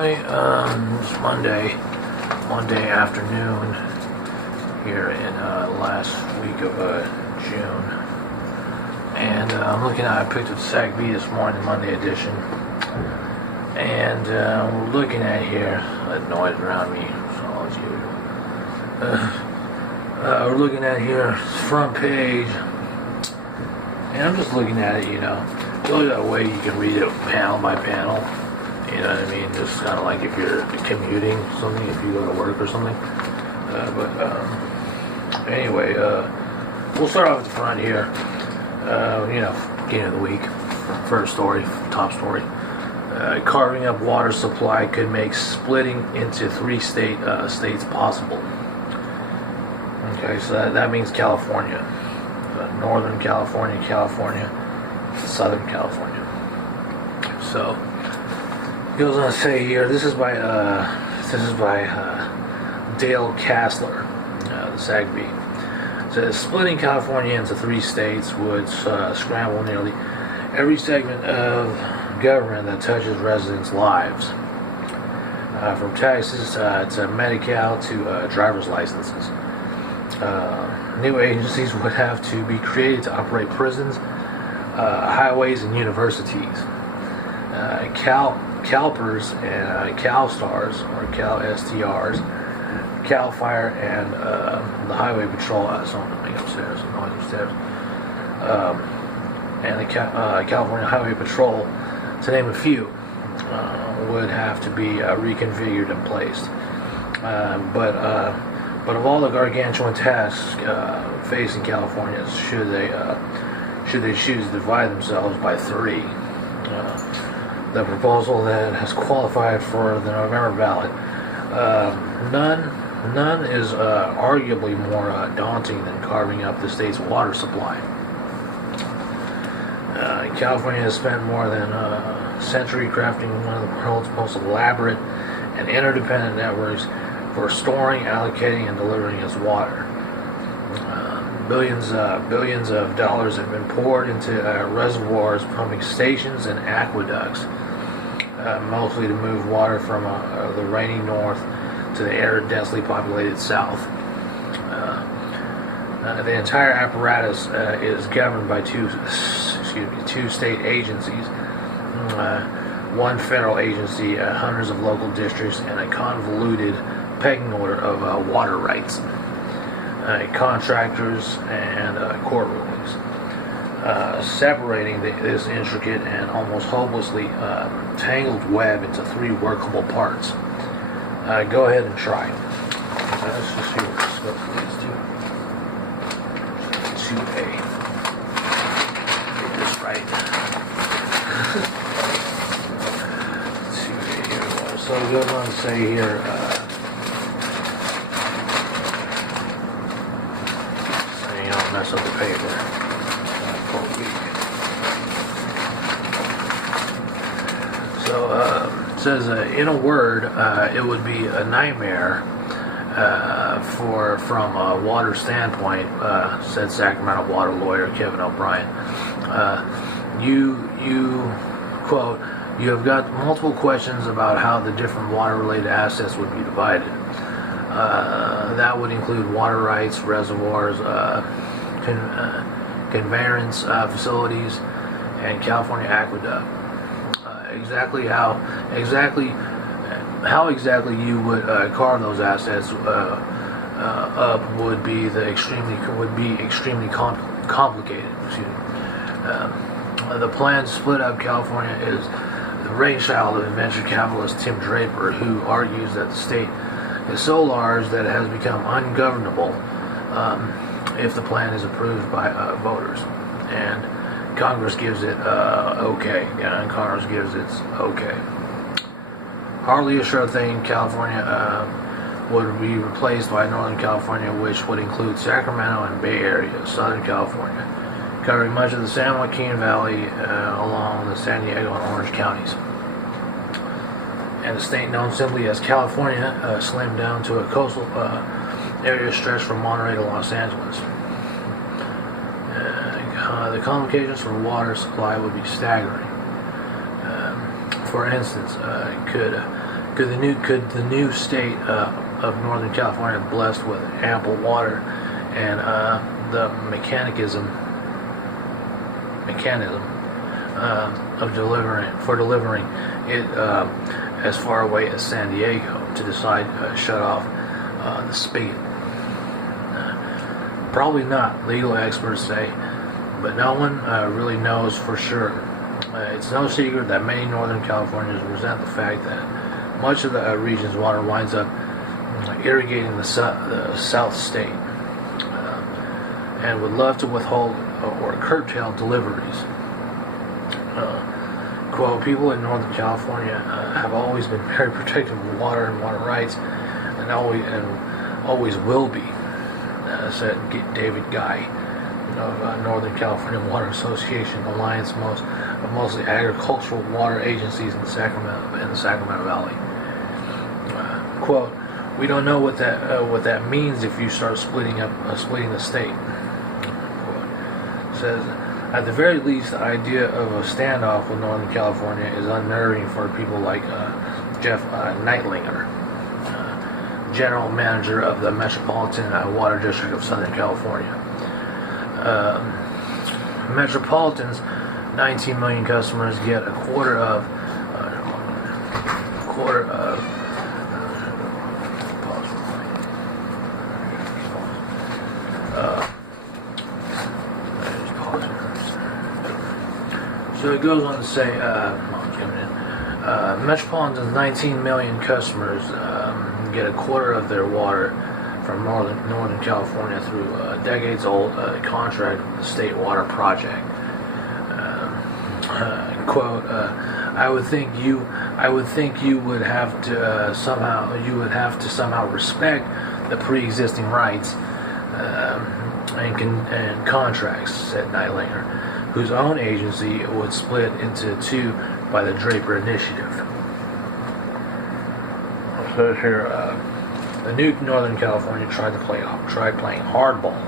It's Monday afternoon here in last week of June, and I'm looking at. I picked up SACB this morning, Monday edition, and we're looking at here. That noise around me, so as usual. We're looking at here front page, and I'm just looking at it. The only way you can read it panel by panel. You know what I mean? Just kind of like if you're commuting something, if you go to work or something. Anyway, we'll start off at the front here. Beginning of the week. First story, top story. Carving up water supply could make splitting into three states possible. Okay, so that means California. Northern California, Southern California. So, goes on to say here, this is by Dale Kassler, the SACB. It says splitting California into three states would scramble nearly every segment of government that touches residents' lives, from taxes to Medi-Cal to driver's licenses. New agencies would have to be created to operate prisons, highways, and universities. CalPERS and CalSTARS, or CalSTRs, CAL FIRE, and the Highway Patrol. Something upstairs, and the California Highway Patrol, to name a few, would have to be reconfigured and placed. But of all the gargantuan tasks facing Californians, should they choose to divide themselves by three? The proposal that has qualified for the November ballot, none is arguably more daunting than carving up the state's water supply. California has spent more than a century crafting one of the world's most elaborate and interdependent networks for storing, allocating, and delivering its water. Billions of dollars have been poured into reservoirs, pumping stations, and aqueducts, mostly to move water from the rainy north to the arid, densely populated south. The entire apparatus is governed by two state agencies, one federal agency, hundreds of local districts, and a convoluted pecking order of water rights, contractors, and court rulings, separating this intricate and almost hopelessly tangled web into three workable parts. Go ahead and try. Let's just see what this leads to. 2A. Get this right. 2A here. So it goes on to say here, mess up the paper for a week. So it says, in a word, it would be a nightmare from a water standpoint, said Sacramento water lawyer Kevin O'Brien. You quote, "You have got multiple questions about how the different water-related assets would be divided. That would include water rights, reservoirs, conveyance facilities, and California aqueduct. How exactly you would carve those assets up would be extremely complicated. Excuse me. The plan to split up California is the brainchild of venture capitalist Tim Draper, who argues that the state is so large that it has become ungovernable if the plan is approved by voters, and Congress gives it okay. And Congress gives its okay. Hardly a sure thing. California would be replaced by Northern California, which would include Sacramento and Bay Area, Southern California, covering much of the San Joaquin Valley along the San Diego and Orange counties, and the state known simply as California slimmed down to a coastal area stretched from Monterey to Los Angeles. The complications for water supply would be staggering. For instance, could Could the new state of Northern California, blessed with ample water and the mechanism of delivering it as far away as San Diego, to decide shut off the spigot? Probably not, legal experts say, but no one really knows for sure. It's no secret that many Northern Californians resent the fact that much of the region's water winds up irrigating the South State, and would love to withhold or curtail deliveries. Quote, people in Northern California have always been very protective of water and water rights, and always will be, said David Guy of Northern California Water Association Alliance, mostly agricultural water agencies in the Sacramento Valley. Quote, we don't know what that means if you start splitting the state. Quote, says, at the very least, the idea of a standoff with Northern California is unnerving for people like Jeff Neitlinger, general manager of the Metropolitan Water District of Southern California. Metropolitan's 19 million customers get a quarter of so it goes on to say, Metropolitan's 19 million customers get a quarter of their water from Northern California through a decades-old contract with the State Water Project. Quote, I would think you would have to somehow respect the pre-existing rights and contracts, said Neitlinger, whose own agency would split into two by the Draper Initiative. So here, the new Northern California tried playing hardball.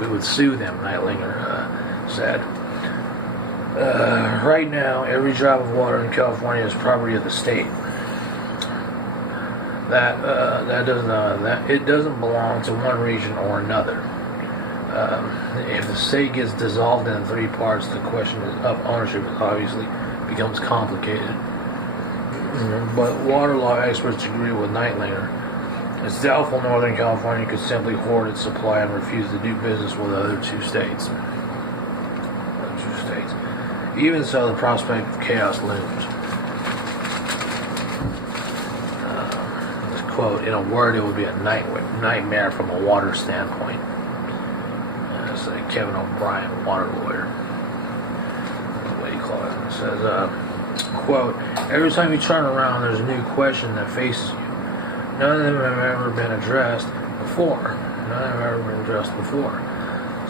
We would sue them, Neitlinger said. Right now, every drop of water in California is property of the state. That it doesn't belong to one region or another. If the state gets dissolved into three parts, the question of ownership obviously becomes complicated. But water law experts agree with Neitlinger. It's doubtful Northern California could simply hoard its supply and refuse to do business with the other two states. Even so, the prospect of chaos looms. Quote, in a word, it would be a nightmare from a water standpoint. Say Kevin O'Brien, water lawyer. That's what you call it. It says, quote, every time you turn around, there's a new question that faces you. None of them have ever been addressed before.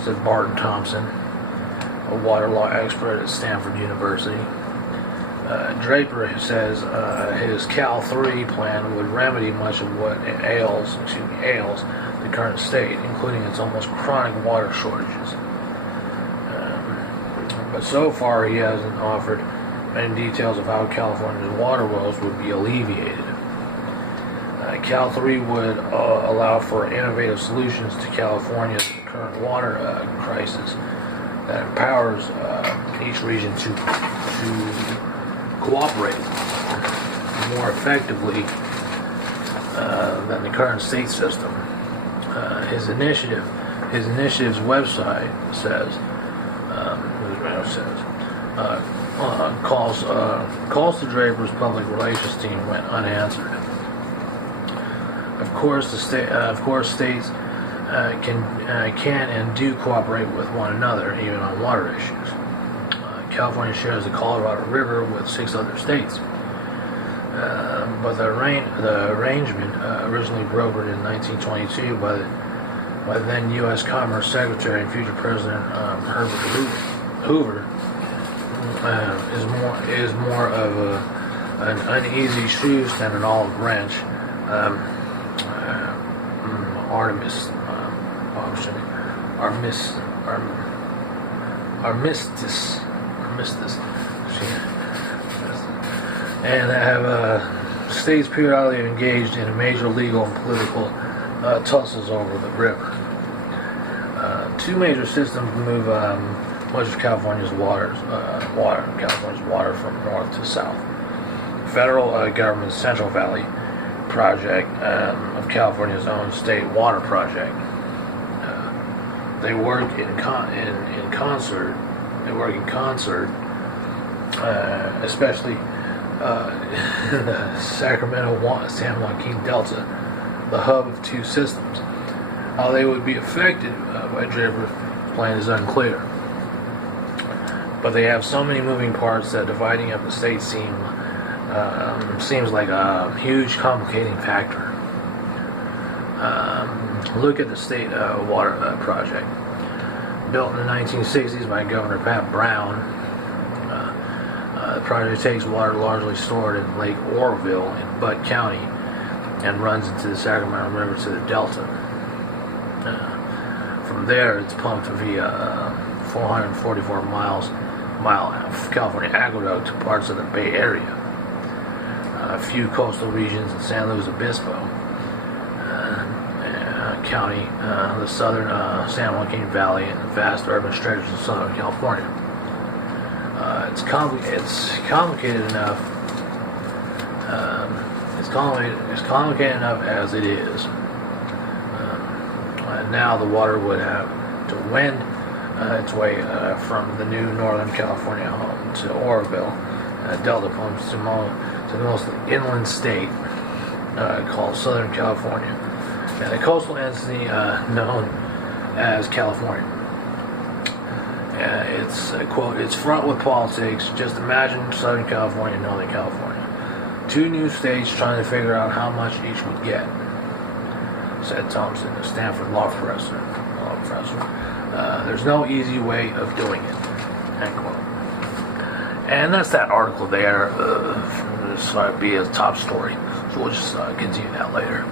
Said Barton Thompson, a water law expert at Stanford University. Draper says his Cal 3 plan would remedy much of what ails the current state, including its almost chronic water shortages. But so far he hasn't offered many details of how California's water woes would be alleviated. Cal 3 would allow for innovative solutions to California's current water crisis that empowers each region to cooperate more effectively than the current state system. His initiative's website calls to Draper's public relations team went unanswered. Of course, states can and do cooperate with one another, even on water issues. California shares the Colorado River with 6 other states. But the arrangement, originally brokered in 1922 by then U.S. Commerce Secretary and future President Herbert Hoover, is more of an uneasy truce than an olive branch. Armistice. And have States periodically engaged in major legal and political tussles over the river. Two major systems move much of California's water from north to south. The federal government's Central Valley Project of California's own state water project. They work in concert. They work in concert, especially in the Sacramento-San Joaquin Delta, the hub of two systems. How they would be affected by river plan is unclear. But they have so many moving parts that dividing up the state seems like a huge complicating factor. Look at the state water project. Built in the 1960s by Governor Pat Brown, the project takes water largely stored in Lake Oroville in Butte County and runs into the Sacramento River to the Delta. From there, it's pumped via 444 mile California aqueduct to parts of the Bay Area, a few coastal regions in San Luis Obispo County, the southern San Joaquin Valley, and the vast urban stretches of Southern California. It's complicated enough. It's complicated enough as it is. Now the water would have to wend its way from the new Northern California home to Oroville, Delta pumps to the most inland state called Southern California, and a coastal entity known as California. It's fraught with politics. Just imagine Southern California and Northern California. Two new states trying to figure out how much each would get, said Thompson, a Stanford law professor. There's no easy way of doing it, end quote. And that's that article there. This might be a top story, so we'll just continue that later.